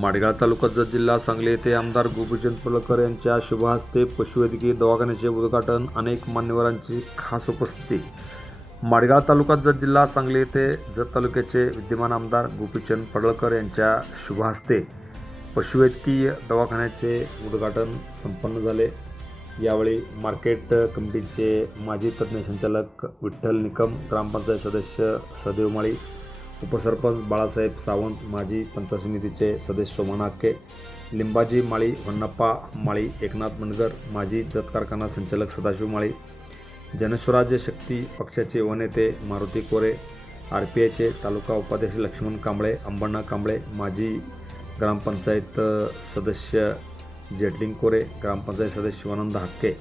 माडगाळ तालुका जत जिल्हा सांगली येथे आमदार गोपीचंद पडळकर यांच्या शुभ हस्ते पशुवैद्यकीय दवाखान्याचे उद्घाटन, अनेक मान्यवरांची खास उपस्थिती। माडगाळ तालुका जत जिल्हा सांगली येथे जत तालुक्याचे विद्यमान आमदार गोपीचंद पडळकर यांच्या शुभ हस्ते पशुवैद्यकीय दवाखान्याचे उद्घाटन संपन्न झाले। यावेळी मार्केट कमिटीचे माजी तज्ञ संचालक विठ्ठल निकम, ग्रामपंचायत सदस्य सदेव माळी, उपसरपंच बाळासाहेब सावंत, माजी पंचायत समितीचे सदस्य सोमन हाके, लिंबाजी माळी, होन्नप्पा माळी, एकनाथ मनगर, माजी जत कारखाना संचालक सदाशिव माळी, जनस्वराज्य शक्ती पक्षाचे युवानेते मारुती कोरे, RPIचे तालुका उपाध्यक्ष लक्ष्मण कांबळे, अंबण्णा कांबळे, माजी ग्रामपंचायत सदस्य जेटलिंग कोरे, ग्रामपंचायत सदस्य शिवानंद हाके,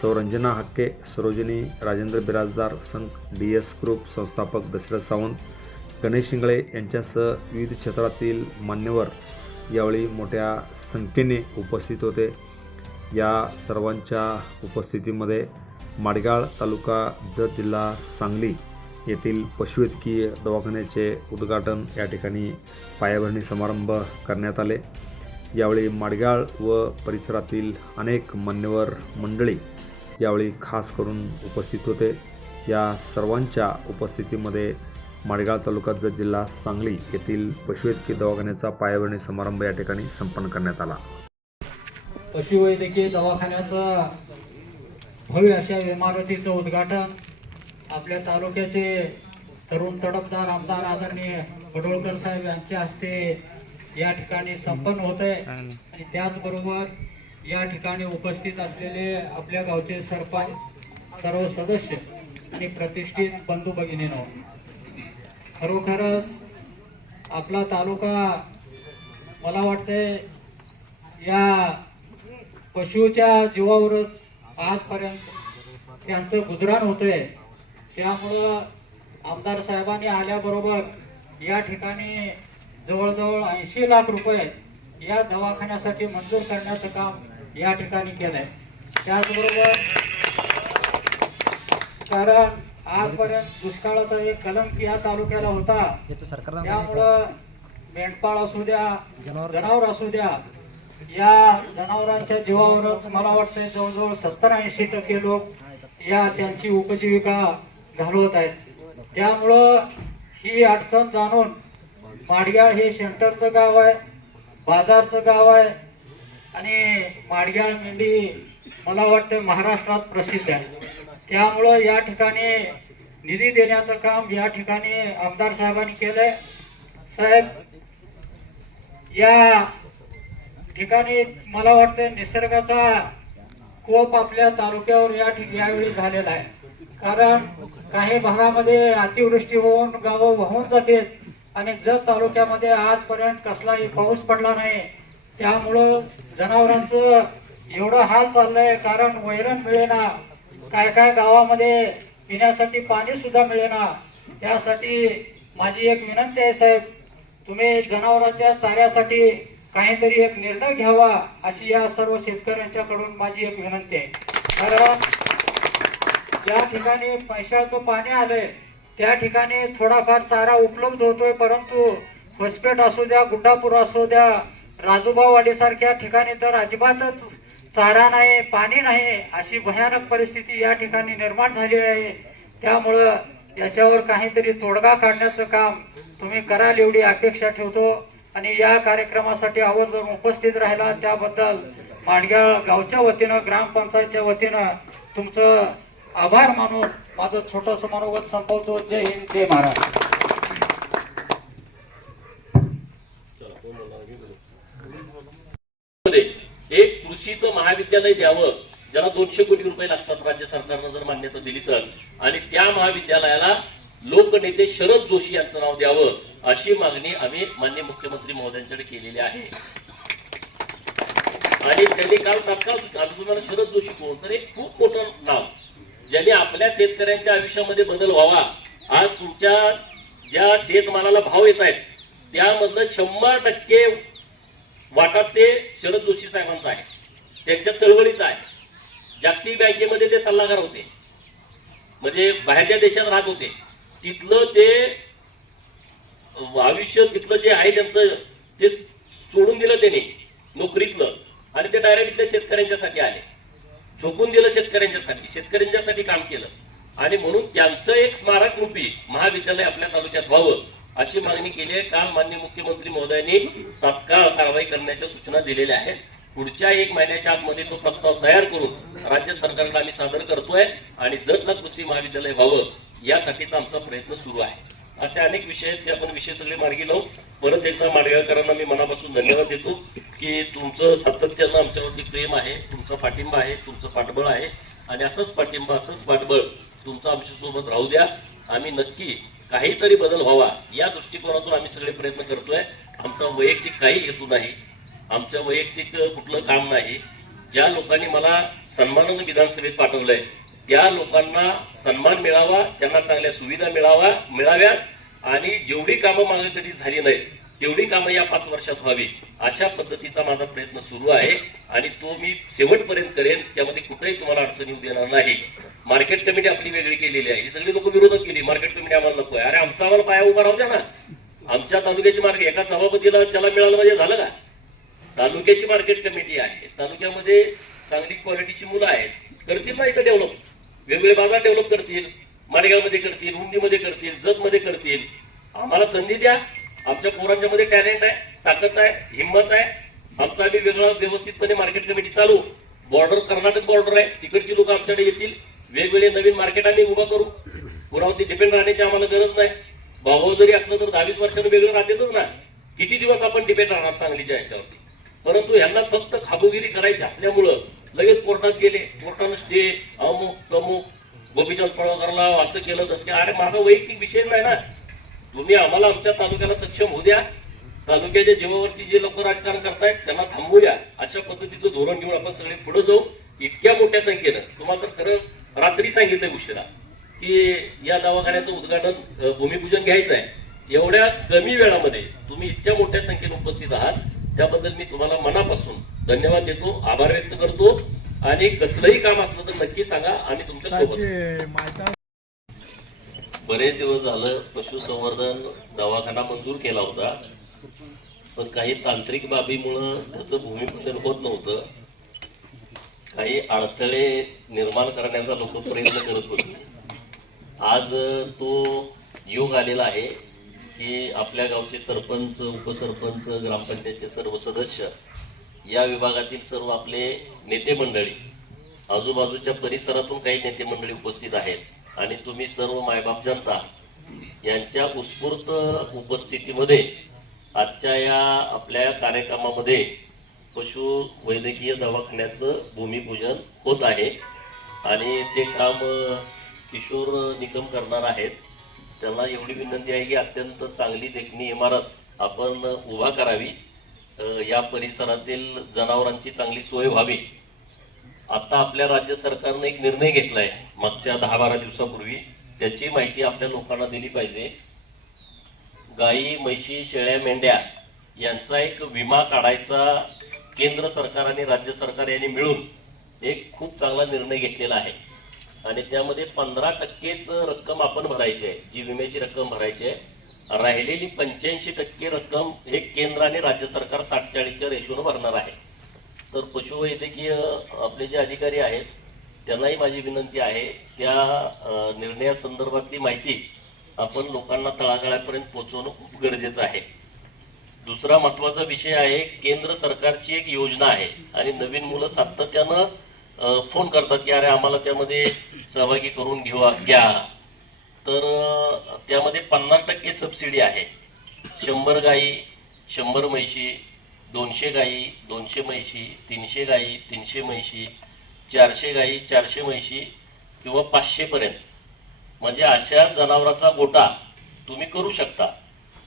सौरंजना हाके, सरोजिनी राजेंद्र बिराजदार, संघ DS ग्रुप संस्थापक दशरथ सावंत, गणेश शिंगळे यांच्यासह विविध क्षेत्रातील मान्यवर यावेळी मोठ्या संख्येने उपस्थित होते। या सर्वांच्या उपस्थितीमध्ये माडगाळ तालुका जत जिल्हा सांगली येथील पशुवैद्यकीय दवाखान्याचे उद्घाटन या ठिकाणी पायाभरणी समारंभ करण्यात आले। यावेळी माडगाळ व परिसरातील अनेक मान्यवर मंडळी यावेळी खास करून उपस्थित होते। या सर्वांच्या उपस्थितीमध्ये माडगाळ तालुका जत जिल्हा सांगली येथील पशुवैद्यकीय दवाखान्याचा पायाभरणी समारंभ या ठिकाणी संपन्न करण्यात आला। पशुवैद्यकीय दवाखान्याचं भव्य अशा इमारतीचं उद्घाटन आपल्या तालुक्याचे तरुण तडफदार आमदार आदरणीय पडळकर साहेब यांच्या हस्ते या ठिकाणी संपन्न होत आहे। आणि त्याचबरोबर या ठिकाणी उपस्थित असलेले आपल्या गावचे सरपंच, सर्व सदस्य आणि प्रतिष्ठित बंधू भगिनींनो, खरोखरच आपला तालुका मला वाटतंय या पशुच्या जीवावरच आजपर्यंत त्यांचं गुजराण होतंय। त्यामुळं आमदार साहेबांनी आल्याबरोबर या ठिकाणी जवळजवळ 80 लाख रुपये या दवाखान्यासाठी मंजूर करण्याचं काम या ठिकाणी केलंय। त्याचबरोबर कारण आजपर्यंत दुष्काळाचा एक कलंक या तालुक्याला होता, त्यामुळं मेंढपाळ असू द्या, जनावर असू द्या, या जनावरांच्या जीवावरच मला वाटतं जवळजवळ 70-80% लोक या त्यांची उपजीविका घालवत आहेत। त्यामुळं ही अडचण जाणून माडगाळ हे सेंटरचं गाव आहे, बाजारचं गाव आहे आणि माडगाळ मेंढी मला वाटतं महाराष्ट्रात प्रसिद्ध आहे। त्यामुळं या ठिकाणी निधी देण्याचं काम या ठिकाणी आमदार साहेबांनी केलंय। साहेब, या ठिकाणी मला वाटतं निसर्गाचा कोप आपल्या तालुक्यावर यावेळी झालेला आहे। कारण काही भागामध्ये अतिवृष्टी होऊन गावं वाहून जाते आणि जत तालुक्यामध्ये आजपर्यंत कसलाही पाऊस पडला नाही। त्यामुळं जनावरांचं एवढं हाल चाललंय, कारण वैरण मिळेना, काय गावामध्ये पिण्यासाठी पाणी सुद्धा मिळेना। त्यासाठी माझी एक विनंती आहे साहेब, तुम्ही जनावरांच्या चाऱ्यासाठी काहीतरी एक निर्णय घ्यावा अशी या सर्व शेतकऱ्यांच्याकडून माझी एक विनंती आहे। कारण ज्या ठिकाणी पैशाचं पाणी आलंय त्या ठिकाणी थोडाफार चारा उपलब्ध होतोय, परंतु फॉस्फेट असू द्या, गुड्डापूर असू द्या, राजूभावाडी सारख्या ठिकाणी तर अजिबातच चारा नाही, पाणी नाही, अशी भयानक परिस्थिती या ठिकाणी निर्माण झाली आहे। त्यामुळं याच्यावर काहीतरी तोडगा काढण्याचं काम तुम्ही कराल एवढी अपेक्षा ठेवतो। आणि या कार्यक्रमासाठी आवर्जून उपस्थित राहिला त्याबद्दल माडगाळ गावच्या वतीनं, ग्रामपंचायतच्या वतीनं तुमचं आभार मानून माझं छोटंसं मनोगत संपवतो। जय हिंद, जय महाराष्ट्र। एक कृषीचं महाविद्यालय द्यावं, ज्याला 200 कोटी रुपये लागतात राज्य सरकारनं जर मान्यता दिली तर, आणि त्या महाविद्यालयाला लोकनेते शरद जोशी यांचं नाव द्यावं अशी मागणी आम्ही माननीय मुख्यमंत्री महोदयांकडे केलेली आहे। आणि त्यांनी काल तात्काळ आता तुम्हाला शरद जोशी कोण तर एक खूप मोठं नाव, ज्यांनी आपल्या शेतकऱ्यांच्या आयुष्यामध्ये बदल व्हावा। आज तुमच्या ज्या शेतमालाला भाव येत आहेत त्यामधलं 100% वाटा ते शरद जोशी साहेबांचा आहे, त्यांच्या चळवळीचा आहे। जागतिक बँकेमध्ये ते सल्लागार होते, म्हणजे बाहेरच्या देशात राहत होते, तिथलं ते आयुष्य तिथलं जे आहे त्यांचं ते सोडून दिलं त्यांनी नोकरीतलं आणि ते डायरेक्ट इथल्या शेतकऱ्यांच्यासाठी आले, झोकून दिलं शेतकऱ्यांच्यासाठी काम केलं आणि म्हणून त्यांचं एक स्मारक रूपी महाविद्यालय आपल्या तालुक्यात व्हावं अशी मागणी केली आहे. काल माननीय मुख्यमंत्री महोदयांनी तात्काळ कारवाई करण्याच्या सूचना दिलेल्या आहेत. पुढच्या 1 महिन्याच्या आतमध्ये तो प्रस्ताव तयार करून राज्य सरकारला आम्ही सादर करतोय आणि जतला कृषी महाविद्यालय व्हावं यासाठीचा आमचा प्रयत्न सुरू आहे. असे अनेक विषय आहेत, ते आपण विषय सगळे मार्गी लावू. परत एकदा माडगावकरांना मी मनापासून धन्यवाद देतो की तुमचं सातत्यानं आमच्यावरती प्रेम आहे, तुमचा पाठिंबा आहे, तुमचं पाठबळ आहे आणि असंच पाठिंबा असंच पाठबळ तुमचं आमच्यासोबत राहू द्या. आम्ही नक्की काहीतरी बदल व्हावा या दृष्टिकोनातून आम्ही सगळे प्रयत्न करतोय. आमचा वैयक्तिक काही हेतू नाही, आमच्या वैयक्तिक कुठलं काम नाही. ज्या लोकांनी मला सन्मानानं विधानसभेत पाठवलंय त्या लोकांना सन्मान मिळावा, त्यांना चांगल्या सुविधा मिळाव्यात आणि जेवढी कामं मागे कधी झाली नाहीत तेवढी कामं या 5 वर्षात व्हावी अशा पद्धतीचा माझा प्रयत्न सुरू आहे आणि तो मी शेवटपर्यंत करेन. त्यामध्ये कुठेही तुम्हाला अडचण येऊ देणार नाही. मार्केट कमिटी आपली वेगळी केलेली आहे, ही सगळी लोक विरोधात केली. मार्केट कमिटी आम्हाला नको आहे. अरे आमचा आम्हाला पाया उभा राहू द्या ना. आमच्या तालुक्याची मार्केट एका सभापतीला त्याला मिळालं म्हणजे झालं का? तालुक्याची मार्केट कमिटी आहे, तालुक्यामध्ये चांगली क्वालिटीची मुलं आहेत, करतील ना इथं डेव्हलप. वेगवेगळे बाजार डेव्हलप करतील, माडेगावमध्ये करतील, रुंदीमध्ये करतील, जतमध्ये करतील. आम्हाला संधी द्या. आमच्या पोरांच्या मध्ये टॅलेंट आहे, ताकद आहे, हिंमत आहे. आमचा आम्ही वेगळा व्यवस्थितपणे मार्केट कमिटी चालू. बॉर्डर कर्नाटक बॉर्डर आहे, तिकडची लोक आमच्याकडे येतील. वेगवेगळे नवीन मार्केट आम्ही उभा करू. कुणावरती डिपेंड राहण्याची आम्हाला गरज नाही. भाऊ जरी असलं तर 10-20 वर्षांनी वेगळं राहतेच ना. किती दिवस आपण डिपेंड राहणार सांगलीच्या ह्याच्यावरती. परंतु ह्यांना फक्त खाबोगिरी करायची असल्यामुळं लगेच कोर्टात गेले, कोर्टानं स्टे अमुक तमुक गोपीचंद पडळकरला असं केलं तसं. अरे माझा वैयक्तिक विषय नाही ना. तुम्ही आम्हाला आमच्या तालुक्याला सक्षम होऊ द्या. तालुक्याच्या जीवावरती जे लोक राजकारण करतायत त्यांना थांबवूया. अशा पद्धतीचं धोरण घेऊन आपण सगळे पुढे जाऊ. इतक्या मोठ्या संख्येनं तुम्हाला तर खरं रात्री सांगितलंय उशिरा की या दवाखान्याचं उद्घाटन भूमिपूजन घ्यायचं आहे. एवढ्या कमी वेळामध्ये तुम्ही इतक्या मोठ्या संख्येने उपस्थित आहात त्याबद्दल मी तुम्हाला मनापासून धन्यवाद देतो, आभार व्यक्त करतो. आणि कसलंही काम असलं तर नक्की सांगा, आम्ही तुमच्या सोबत. बरेच दिवस झालं पशुसंवर्धन दवाखाना मंजूर केला होता, पण काही तांत्रिक बाबीमुळं त्याचं भूमिपूजन होत नव्हतं. काही अडथळे निर्माण करण्याचा लोक प्रयत्न करत होते. आज तो योग आलेला आहे की आपल्या गावचे सरपंच, उपसरपंच, ग्रामपंचायतचे सर्व सदस्य, या विभागातील सर्व आपले नेते मंडळी, आजूबाजूच्या परिसरातून काही नेते मंडळी उपस्थित आहेत आणि तुम्ही सर्व मायबाप जनता यांच्या उत्स्फूर्त उपस्थितीमध्ये आजच्या या आपल्या कार्यक्रमामध्ये पशु वैद्यकीय दवाखान्याचं भूमिपूजन होत आहे. आणि ते काम किशोर निकम करणार आहेत. त्यांना एवढी विनंती आहे की अत्यंत चांगली देखणी इमारत आपण उभा करावी, या परिसरातील जनावरांची चांगली सोय व्हावी. आता आपल्या राज्य सरकारने एक निर्णय घेतलाय मागच्या 10-12 दिवसापूर्वी, त्याची माहिती आपल्या लोकांना दिली पाहिजे. गायी, म्हशी, शेळ्या, मेंढ्या यांचा एक विमा काढायचा केंद्र सरकार आणि राज्य सरकार यांनी मिळून एक खूप चांगला निर्णय घेतलेला आहे. आणि त्यामध्ये 15% रक्कम आपण भरायची आहे, जी विम्याची रक्कम भरायची आहे. राहिलेली 85% रक्कम हे केंद्र आणि राज्य सरकार 60-40च्या रेशोनं भरणार आहे. तर पशुवैद्यकीय आपले जे अधिकारी आहेत त्यांनाही माझी विनंती आहे, त्या निर्णयासंदर्भातली माहिती आपण लोकांना तळागाळापर्यंत पोहोचवणं खूप गरजेचं आहे. दुसरा महत्वाचा विषय आहे, केंद्र सरकारची एक योजना आहे आणि नवीन मुलं सातत्यानं फोन करतात की अरे आम्हाला त्यामध्ये सहभागी करून घ्या. तर त्यामध्ये 50% सबसिडी आहे. 100 गाई 100 म्हैशी, 200 गाई 200 म्हैशी, 300 गाई 300 म्हैशी, 400 गाई 400 म्हैशी किंवा 500 पर्यंत, म्हणजे अशा जनावराचा गोटा तुम्ही करू शकता.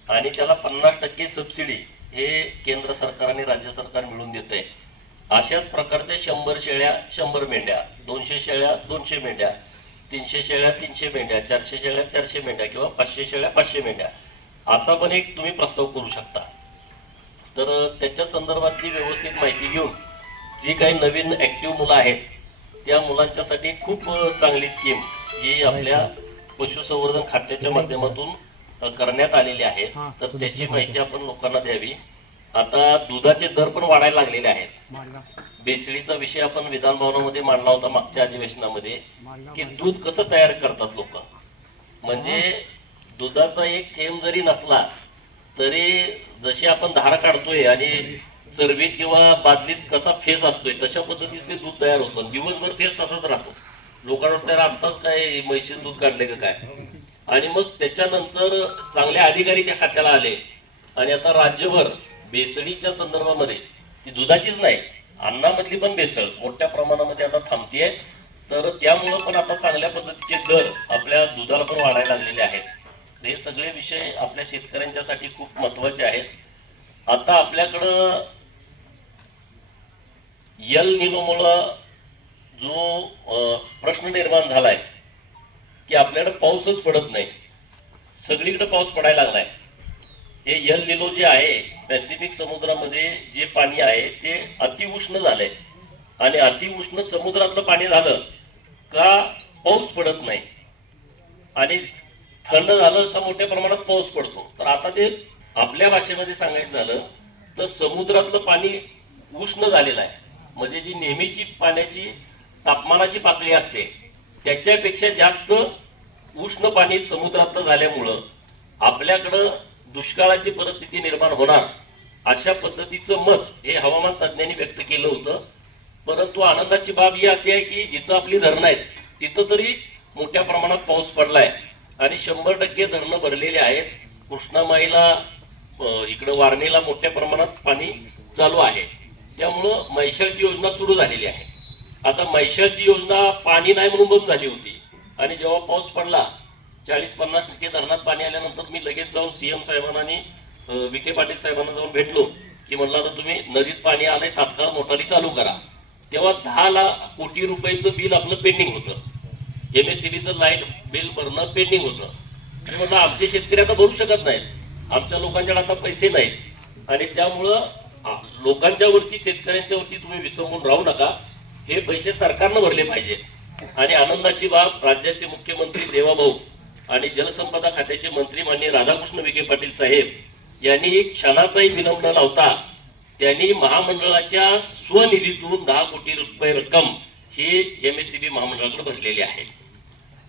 आणि त्याला 50% सबसिडी हे केंद्र सरकार आणि राज्य सरकार मिळून देत आहे. अशाच प्रकारच्या 100 शेळ्या 100 मेंढ्या, 200 शेळ्या 200 मेंढ्या, 300 शेळ्या 300 मेंढ्या, 400 शेळ्या 400 मेंढ्या किंवा 500 शेळ्या 500 मेंढ्या, असा पण एक तुम्ही प्रस्ताव करू शकता. तर त्याच्या संदर्भातली व्यवस्थित माहिती घेऊन जी काही नवीन ऍक्टिव्ह मुलं आहेत त्या मुलांच्यासाठी खूप चांगली स्कीम ही आपल्या पशुसंवर्धन खात्याच्या माध्यमातून करण्यात आलेली आहे. तर त्याची माहिती आपण लोकांना द्यावी. आता दुधाचे दर पण वाढायला लागलेले आहेत. भेसळीचा विषय आपण विधान भवनामध्ये मांडला होता मागच्या अधिवेशनामध्ये, की दूध कसं तयार करतात लोक. म्हणजे दुधाचा एक थेंब जरी नसला तरी जशी आपण धार काढतोय आणि चरबीत किंवा बादलीत कसा फेस असतोय तशा पद्धतीच ते दूध तयार होतं. दिवसभर फेस तसाच राहतो. लोकांना त्याला आत्ताच काय म्हैशीचं दूध काढले का काय. आणि मग त्याच्यानंतर चांगले अधिकारी त्या खात्याला आले आणि आता राज्यभर भेसळीच्या संदर्भामध्ये ती दुधाचीच नाही अन्नामधली पण भेसळ मोठ्या प्रमाणामध्ये आता थांबतीये. तर त्यामुळं पण आता चांगल्या पद्धतीचे दर आपल्या दुधाला पण वाढायला लागलेले आहेत. हे सगळे विषय आपल्या शेतकऱ्यांच्यासाठी खूप महत्वाचे आहेत. आता आपल्याकडं यल निनोमुळं जो प्रश्न निर्माण झालाय की आपल्याकडे पाऊसच पडत नाही, सगळीकडे पाऊस पडायला लागलाय. हे यल निनो जे आहे पॅसिफिक समुद्रामध्ये जे पाणी आहे ते अतिउष्ण झालंय आणि अतिउष्ण समुद्रातलं पाणी झालं का पाऊस पडत नाही आणि थंड झालं का मोठ्या प्रमाणात पाऊस पडतो. तर आता ते आपल्या भाषेमध्ये सांगायचं झालं तर समुद्रातलं पाणी उष्ण झालेलं आहे. म्हणजे जी नेहमीची पाण्याची तापमानाची पातळी असते त्याच्यापेक्षा जास्त उष्ण पाणी समुद्रात झाल्यामुळं आपल्याकडं दुष्काळाची परिस्थिती निर्माण होणार अशा पद्धतीचं मत हे हवामान तज्ज्ञांनी व्यक्त केलं होतं. परंतु आनंदाची बाब ही अशी आहे की जिथं आपली धरणं आहेत तिथं तरी मोठ्या प्रमाणात पाऊस पडलाय आणि 100% धरणं भरलेली आहेत. कृष्णामाईला इकडं वारणेला मोठ्या प्रमाणात पाणी चालू आहे. त्यामुळं मैशाळची योजना सुरू झालेली आहे. आता मैशाळची योजना पाणी नाही म्हणून बंद झाली होती आणि जेव्हा पाऊस पडला 40-50% धरणात पाणी आल्यानंतर मी लगेच जाऊन सीएम साहेबांना आणि विखे पाटील साहेबांना जाऊन भेटलो की म्हणलं आता तुम्ही नदीत पाणी आलंय तात्काळ मोटारी चालू करा. तेव्हा 10 कोटी रुपयाचं बिल आपलं पेंडिंग होतं. MSCBचं लाईट बिल भरणं पेंडिंग होतं. आणि म्हणलं आमचे शेतकरी आता भरू शकत नाहीत, आमच्या लोकांच्याकडे आता पैसे नाहीत आणि त्यामुळं लोकांच्या वरती शेतकऱ्यांच्या वरती तुम्ही विसंबून राहू नका, हे पैसे सरकारनं भरले पाहिजे. आणि आनंदाची बाब राज्याचे मुख्यमंत्री देवाभाऊ आणि जलसंपदा खात्याचे मंत्री माननीय राधाकृष्ण विखे पाटील साहेब यांनी क्षणाचाही विलंब न लावता त्यांनी महामंडळाच्या स्वनिधीतून 10 कोटी रुपये रक्कम ही MSCB महामंडळाकडे भरलेली आहे.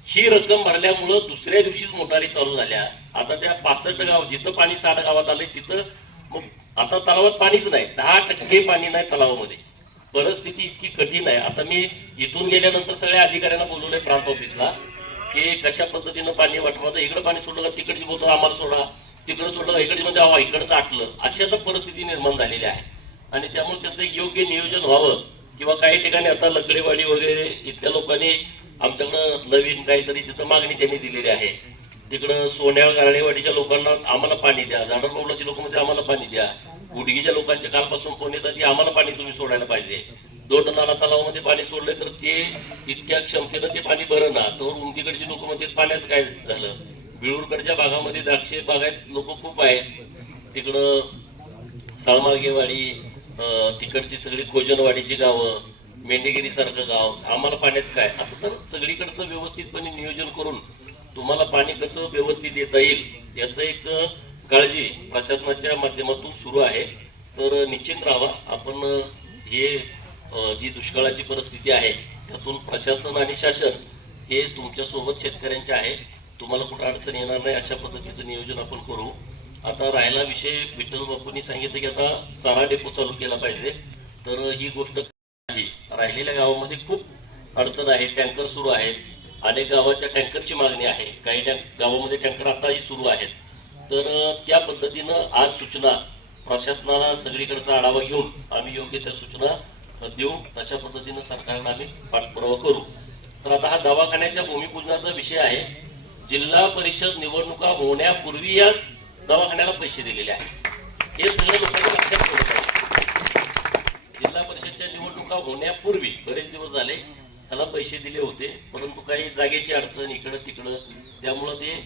ही रक्कम भरल्यामुळं दुसऱ्या दिवशीच मोटारी चालू झाल्या. आता त्या 65 गाव जिथं पाणी 60 गावात आलंय तिथं मग आता तलावात पाणीच नाही, 10% पाणी नाही तलावामध्ये. परिस्थिती इतकी कठीण आहे. आता मी इथून गेल्यानंतर सगळ्या अधिकाऱ्यांना बोलवलंय प्रांत ऑफिसला की कशा पद्धतीनं पाणी वाटवायचं. इकडे पाणी सोडलं का तिकडची बोलतो आम्हाला सोडा, तिकडे सोडलं का इकडे म्हणजे हवा इकडचं आटलं, अशी आता परिस्थिती निर्माण झालेली आहे. आणि त्यामुळे त्याचं योग्य नियोजन व्हावं. किंवा काही ठिकाणी आता लकडेवाडी वगैरे इथल्या लोकांनी आमच्याकडं नवीन काहीतरी तिथं मागणी त्यांनी दिलेली आहे. तिकडं सोन्या गारडेवाडीच्या लोकांना आम्हाला पाणी द्या, झाडरबावलाची लोक म्हणजे आम्हाला पाणी द्या, गुडगीच्या लोकांच्या कालपासून फोन येतात की आम्हाला पाणी तुम्ही सोडायला पाहिजे. दोट नाला तलावामध्ये पाणी सोडलंय तर ते इतक्या क्षमतेनं ते पाणी भरं ना, तर उंदीकडची लोक म्हणतात पाण्याचं काय झालं. बिळूरकडच्या भागामध्ये द्राक्षे बागायत लोक खूप आहेत. तिकडं साळमाळगेवाडी, तिकडची सगळी खोजनवाडीची गावं, मेंढेगिरी सारखं गाव, आम्हाला पाण्याचं काय. असं तर सगळीकडचं व्यवस्थितपणे नियोजन करून तुम्हाला पाणी कसं व्यवस्थित देता येईल याचं एक काळजी प्रशासनाच्या माध्यमातून सुरू आहे. तर निश्चित राहा आपण हे जी दुष्काळाची परिस्थिती आहे त्यातून प्रशासन आणि शासन हे तुमच्या सोबत शेतकऱ्यांचे आहे. तुम्हाला कुठं अडचण येणार नाही अशा पद्धतीचं नियोजन आपण करू. आता राहिला विषय विठ्ठल बापूंनी सांगितलं की आता चारा डेपो चालू केला पाहिजे. तर ही गोष्ट राहिलेल्या गावामध्ये खूप अडचण आहे. टँकर सुरू आहेत, अनेक गावाच्या टँकरची मागणी आहे, काही गावामध्ये टँकर आताही सुरू आहेत. तर त्या पद्धतीनं आज सूचना प्रशासनाला सगळीकडचा आढावा घेऊन आम्ही योग्य त्या सूचना देऊ, तशा पद्धतीनं सरकारला आम्ही पाठपुरावा करू. तर आता हा दवाखान्याच्या भूमिपूजनाचा विषय आहे. जिल्हा परिषद निवडणुका होण्यापूर्वी या दवाखान्याला पैसे दिलेले आहेत. हे सगळ्या लोकांच्या लक्षात ठेवलं पाहिजे. जिल्हा परिषदच्या निवडणुका होण्यापूर्वी बरेच दिवस झाले त्याला पैसे दिले होते, परंतु काही जागेची अडचण इकडं तिकडं त्यामुळं ते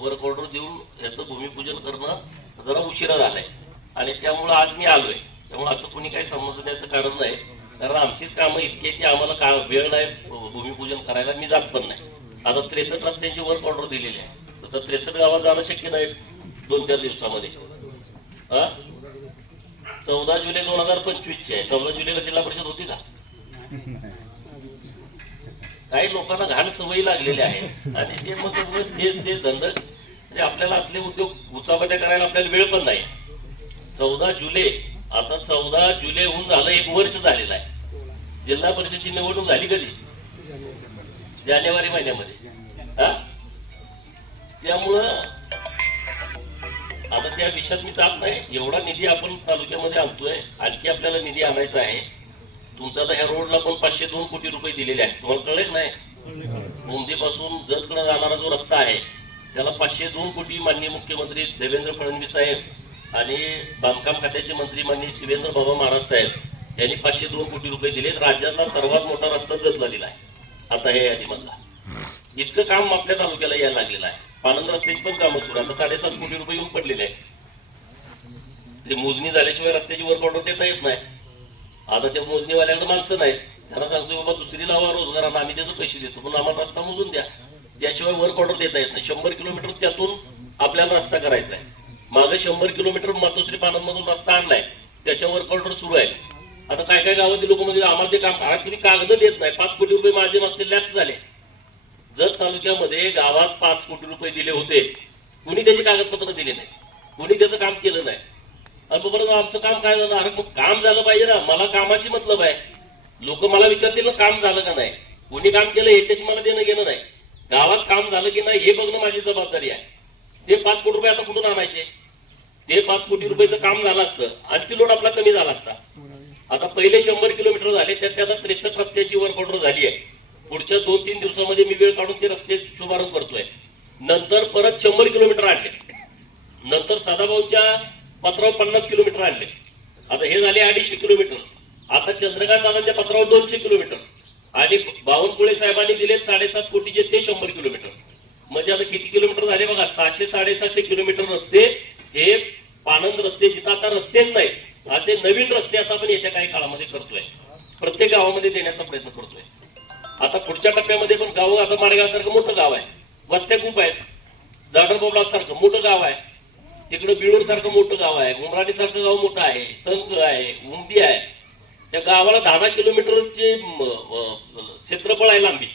वर्क ऑर्डर देऊन याचं भूमिपूजन करणं जरा उशिरा झालाय. आणि त्यामुळं आज मी आलोय. त्यामुळे असं कोणी काही समजण्याचं कारण नाही, कारण आमचीच कामं इतकी की आम्हाला वेळ नाही भूमिपूजन करायला, मी जात पण नाही. आता 63 रस्त्यांची वर्क ऑर्डर दिलेली आहे, तर 63 गावात जाणं शक्य नाही 2-4 दिवसामध्ये. 14 जुलै 2025 ची आहे. 14 जुलैला जिल्हा परिषद होती का? काही लोकांना घाण सवयी लागलेल्या आहेत आणि ते मग तेच धंदा म्हणजे आपल्याला असले उद्योग उचापत्या करायला आपल्याला वेळ पण नाही. 14 जुलै, आता 14 जुलै होऊन झालं 1 वर्ष झालेलं आहे. जिल्हा परिषदची निवडणूक झाली कधी? जानेवारी महिन्यामध्ये. हा, त्यामुळं आता त्या विषयात मी जात नाही. एवढा निधी आपण तालुक्यामध्ये आणतोय, आणखी आपल्याला निधी आणायचा आहे. तुमचा आता ह्या रोडला पण 502 कोटी रुपये दिलेले आहेत. तुम्हाला कळेल नाही? मुंबईपासून जतकडे जाणारा जो रस्ता आहे त्याला 502 कोटी माननीय मुख्यमंत्री देवेंद्र फडणवीस साहेब आणि बांधकाम खात्याचे मंत्री माननीय शिवेंद्र बाबा महाराज साहेब यांनी 502 कोटी रुपये दिले. राज्यातला सर्वात मोठा रस्ता जतला दिला आहे आता हे यादीमधला. इतकं काम आपल्या तालुक्याला यायला लागलेलं आहे. पानंद रस्त्याची पण कामं सुरू. आता 7.5 कोटी रुपये येऊन पडलेले आहे. ते मोजणी झाल्याशिवाय रस्त्याची वर्क ऑर्डर देता येत नाही. आता त्या मोजणीवाल्याकडे माणसं नाहीत. त्यांना सांगतोय बाबा दुसरी लावा रोजगारांना, आम्ही त्याचे पैसे देतो पण आम्हाला रस्ता मोजून द्या. त्याशिवाय वर्क ऑर्डर देता येत नाही. 100 किलोमीटर त्यातून आपल्याला रस्ता करायचा आहे. मागे 100 किलोमीटर मातोश्री पानंद मधून रस्ता आणलाय, त्याच्या वर्क ऑर्डर सुरू आहे. आता काय काय गावातील लोक म्हणजे आम्हाला ते काम तुम्ही कागद देत नाही. 5 कोटी रुपये माझे मागचे लॅप्स झाले. जत तालुक्यामध्ये गावात 5 कोटी रुपये दिले होते, कुणी त्याचे कागदपत्र दिले नाही, कुणी त्याचं काम केलं नाही. आणि बरोबर आमचं काम काय झालं? अरे मग काम झालं पाहिजे ना, मला कामाशी मतलब आहे. लोक मला विचारतील ना काम झालं का नाही, कोणी काम केलं याच्याशी मला देणं घेणं नाही. गावात काम झालं की नाही हे बघणं माझी जबाबदारी आहे. ते 5 कोटी रुपये आता कुठून आणायचे? ते 5 कोटी रुपयाचं काम झालं असतं, आणखी लोड आपला कमी झाला असता. आता पहिले 100 किलोमीटर झाले, त्यात आता 63 रस्त्यांची वर्क ऑर्डर झाली आहे. पुढच्या 2-3 दिवसामध्ये मी वेळ काढून ते रस्ते शुभारंभ करतोय. नंतर परत 100 किलोमीटर आणले, नंतर सदाभाऊच्या पत्रावर 50 किलोमीटर आणले. आता हे झाले 250 किलोमीटर. आता चंद्रकांत दादांच्या पत्रावर 200 किलोमीटर आणि बावनकुळे साहेबांनी दिले 7.5 कोटीचे ते 100 किलोमीटर. म्हणजे आता किती किलोमीटर झाले बघा, 600-750 किलोमीटर रस्ते. हे पानंद रस्ते जिथं आता रस्तेच नाही असे नवीन रस्ते आता आपण येत्या काही काळामध्ये करतोय, प्रत्येक गावामध्ये देण्याचा प्रयत्न करतोय. आता पुढच्या टप्प्यामध्ये पण गाव, आता माडगाव सारखं मोठं गाव आहे, वस्त्या खूप आहेत. जाडरबोबलाद सारखं मोठं गाव आहे, तिकडं बिळूर सारखं मोठं गाव आहे, उमराणी सारखं गाव मोठं आहे, संक आहे, उमदी आहे. त्या गावाला 10 किलोमीटरचे क्षेत्रफळ आहे लांबी.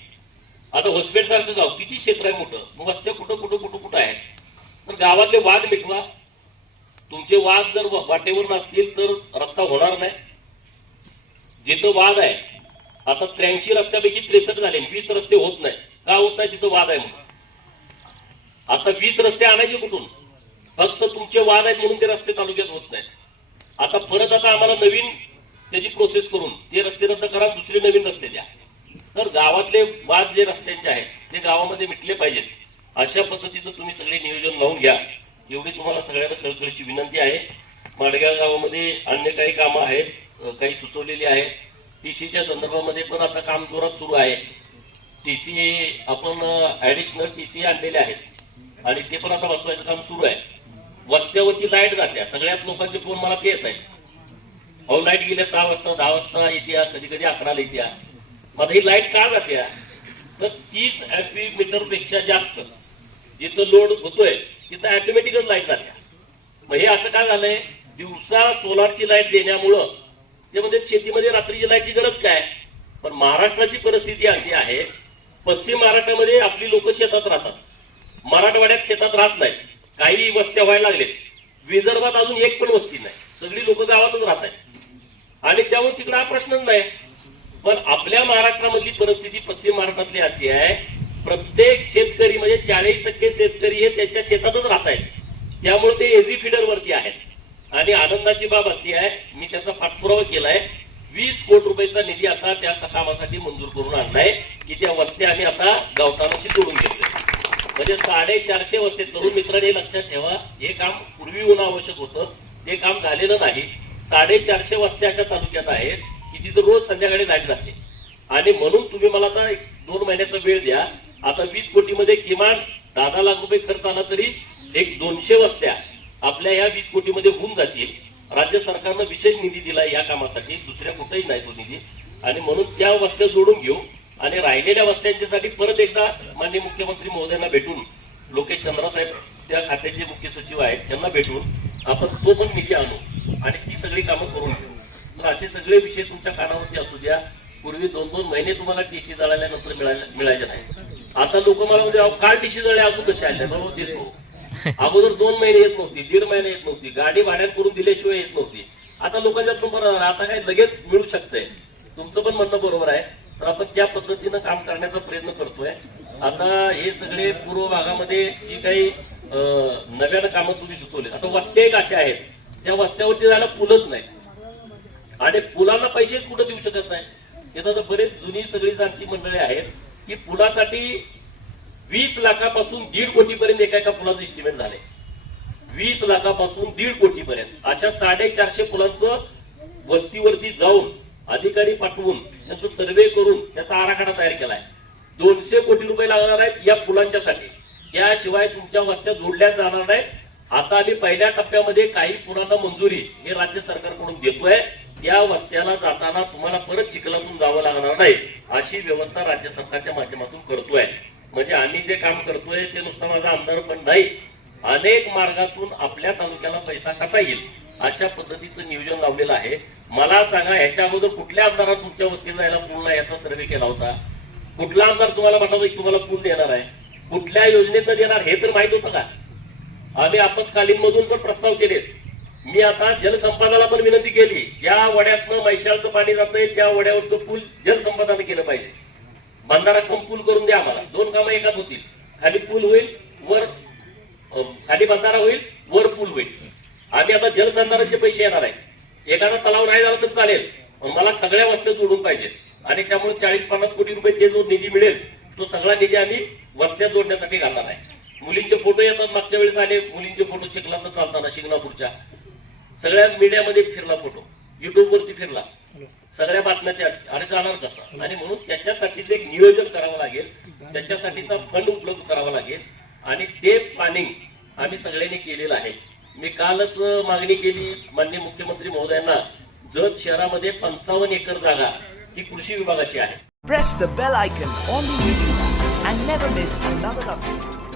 आता होसपेठ सारखं गाव किती क्षेत्र आहे मोठं, मग वस्त्या कुठं आहे. तर गावातले वाद मिटवा. तुमचे वाद जर वाटेवर नसतील तर रस्ता होणार नाही. जिथं वाद आहे, आता 83 रस्त्यापैकी 63 झाले, 20 रस्ते होत नाही. का होत नाही? तिथं वाद आहे म्हणून. आता 20 रस्ते आणायचे कुठून? फक्त तुमचे वाद आहेत म्हणून ते रस्ते तालुक्यात होत नाही. आता परत आता आम्हाला नवीन त्याची प्रोसेस करून ते रस्ते रद्द करा, दुसरे नवीन रस्ते द्या. तर गावातले वाद जे रस्त्यांचे आहेत ते गावामध्ये मिटले पाहिजेत. अशा पद्धतीचं तुम्ही सगळे नियोजन लावून घ्या, एवढी तुम्हाला सगळ्यांना कळकळीची विनंती आहे. माडगाव गावामध्ये अन्य काही कामं आहेत, काही सुचवलेली आहेत. टीसीच्या संदर्भामध्ये पण आता काम जोरात सुरू आहे. टीसी आपण ऍडिशनल टीसी आणलेले आहेत आणि ते पण आता बसवायचं काम सुरू आहे. वस्त्यावरची लाईट जात्या, सगळ्यात लोकांचे फोन मला ते येत आहेत. अहो लाईट गेल्या 6 वाजता 10 वाजता येत्या, कधी कधी 11ला येत्या. मग ही लाईट का जात्या? तर 30 अँपिमीटर पेक्षा जास्त जिथं लोड होतोय तिथं ऑटोमॅटिकच लाईट जात्या. मग हे असं का झालंय? दिवसा सोलारची लाईट देण्यामुळं ते म्हणजे शेतीमध्ये रात्रीची लाईटची गरज काय. पण महाराष्ट्राची परिस्थिती अशी आहे, पश्चिम महाराष्ट्रामध्ये आपली लोक शेतात राहतात, मराठवाड्यात शेतात राहत नाही. काही वस्त्या व्हायला लागलेत. विदर्भात अजून एक पण वस्ती नाही, सगळी लोक गावातच राहत आहेत आणि त्यामुळे तिकडे हा प्रश्नच नाही. पण आपल्या महाराष्ट्रामधली परिस्थिती पश्चिम महाराष्ट्रातली अशी आहे, प्रत्येक शेतकरी म्हणजे 40% शेतकरी हे त्याच्या शेतातच राहत आहेत. त्यामुळे ते एजी फीडर वरती आहेत. आणि आनंदाची बाब अशी आहे, मी त्याचा पाठपुरावा केलाय. 20 कोटी रुपयाचा निधी आता त्या कामासाठी मंजूर करून आणलाय की त्या वस्त्या आम्ही आता गावठाणाशी जोडून घेतोय. म्हणजे 450 वस्ते. तरुण मित्रांनी लक्षात ठेवा, हे काम पूर्वी होणं आवश्यक होतं, ते काम झालेलं नाही. 450 वस्त्या अशा तालुक्यात आहेत की तिथं रोज संध्याकाळी लाईट जाते. आणि म्हणून तुम्ही मला आता 2 महिन्याचा वेळ द्या. आता 20 कोटीमध्ये किमान 10 लाख रुपये खर्च आला तरी एक 200 वस्त्या आपल्या या 20 कोटीमध्ये होऊन जातील. राज्य सरकारनं विशेष निधी दिला या कामासाठी, दुसऱ्या कुठेही नाही तो निधी. आणि म्हणून त्या वस्त्या जोडून घेऊ आणि राहिलेल्या वस्त्यांच्यासाठी परत एकदा माननीय मुख्यमंत्री महोदयांना भेटून, लोकेश चंद्रासाहेब त्या खात्याचे मुख्य सचिव आहेत त्यांना भेटून आपण तो पण निधी आणू आणि ती सगळी कामं करून घेऊ. तर असे सगळे विषय तुमच्या कानावरती असू द्या. पूर्वी 2-2 महिने तुम्हाला टीसी जळाल्यानंतर मिळायचे नाही. आता लोक मला म्हणजे अहो, काल टीसी जळले अजून कसे आले, बरोबर देतो. अगोदर 2 महिने येत नव्हती, 1.5 महिने येत नव्हती, गाडी भाड्यात करून दिल्याशिवाय येत नव्हती. आता लोकांच्या बरोबर आता काय लगेच मिळू शकतंय. तुमचं पण म्हणणं बरोबर आहे. तर आपण त्या पद्धतीनं काम करण्याचा प्रयत्न करतोय. आता हे सगळे पूर्व भागामध्ये जी काही नव्यानं कामं तुम्ही सुचवले, आता वस्त्या एक अशा आहेत त्या वस्त्यावरती जायला पूलच नाही आणि पुलांना पैसेच कुठं देऊ शकत नाही. इथं तर बरेच जुनी सगळी जाणती मंडळी आहेत की पुलासाठी 20 लाखापासून 1.5 कोटीपर्यंत एका पुलाचं एस्टिमेट झालंय. 20 लाखापासून 1.5 कोटीपर्यंत अशा 450 पुलांचं वस्तीवरती जाऊन अधिकारी पाठवून त्यांचं सर्वे करून त्याचा आराखडा तयार केलाय. 200 कोटी रुपये लागणार आहेत या पुलांच्यासाठी. त्याशिवाय तुमच्या वस्त्या जोडल्या जाणार नाहीत. आता आम्ही पहिल्या टप्प्यामध्ये काही पुलांना मंजुरी हे राज्य सरकारकडून देतोय. त्या वस्त्याला जाताना तुम्हाला परत चिखलातून जावं लागणार नाही अशी व्यवस्था राज्य सरकारच्या माध्यमातून करतोय. म्हणजे आम्ही जे काम करतोय ते नुसतं माझा आमदार फंड नाही, अनेक मार्गातून आपल्या तालुक्याला पैसा कसा येईल अशा पद्धतीचं नियोजन लावलेलं आहे. मला सांगा, ह्याच्या अगोदर कुठल्या आमदारानं तुमच्या वस्तीला जायला पूल नाही याचा सर्वे केला होता? कुठला आमदार तुम्हाला म्हणाला की तुम्हाला पूल देणार आहे? कुठल्या योजनेतनं देणार हे तर माहित होतं का? आम्ही आपत्कालीन मधून पण प्रस्ताव केलेत. मी आता जलसंपदाला पण विनंती केली, ज्या वड्यातनं मैशालचं पाणी जातंय त्या वड्यावरचं पूल जलसंपदाने केलं पाहिजे. बंधारा कम पूल करून द्या आम्हाला. 2 कामं एकात होतील. खाली पूल होईल, वर खाली बंधारा होईल, वर पूल होईल. आम्ही आता जलसंधारणाचे पैसे येणार आहे. एखादा तलाव नाही झाला तर चालेल, पण मला सगळ्या वस्त्या जोडून पाहिजे आणि त्यामुळे 40-50 कोटी रुपये ते जो निधी मिळेल तो सगळा निधी आम्ही वस्त्या जोडण्यासाठी घालणार आहे. मुलींचे फोटो येतात, मागच्या वेळेस आले मुलींचे फोटो चिखलात चालताना शिंगणापूरच्या सगळ्या मीडियामध्ये फिरला फोटो, युट्यूब वरती फिरला, सगळ्या बातम्या त्याच. अरे जाणार कसं? आणि म्हणून त्याच्यासाठीच एक नियोजन करावं लागेल, त्याच्यासाठीचा फंड उपलब्ध करावा लागेल आणि ते प्लॅनिंग आम्ही सगळ्यांनी केलेलं आहे. मी कालच मागणी केली माननीय मुख्यमंत्री महोदयांना. जत शहरामध्ये 55 एकर जागा ही कृषी विभागाची आहे. Press the bell icon on the YouTube and never miss another update.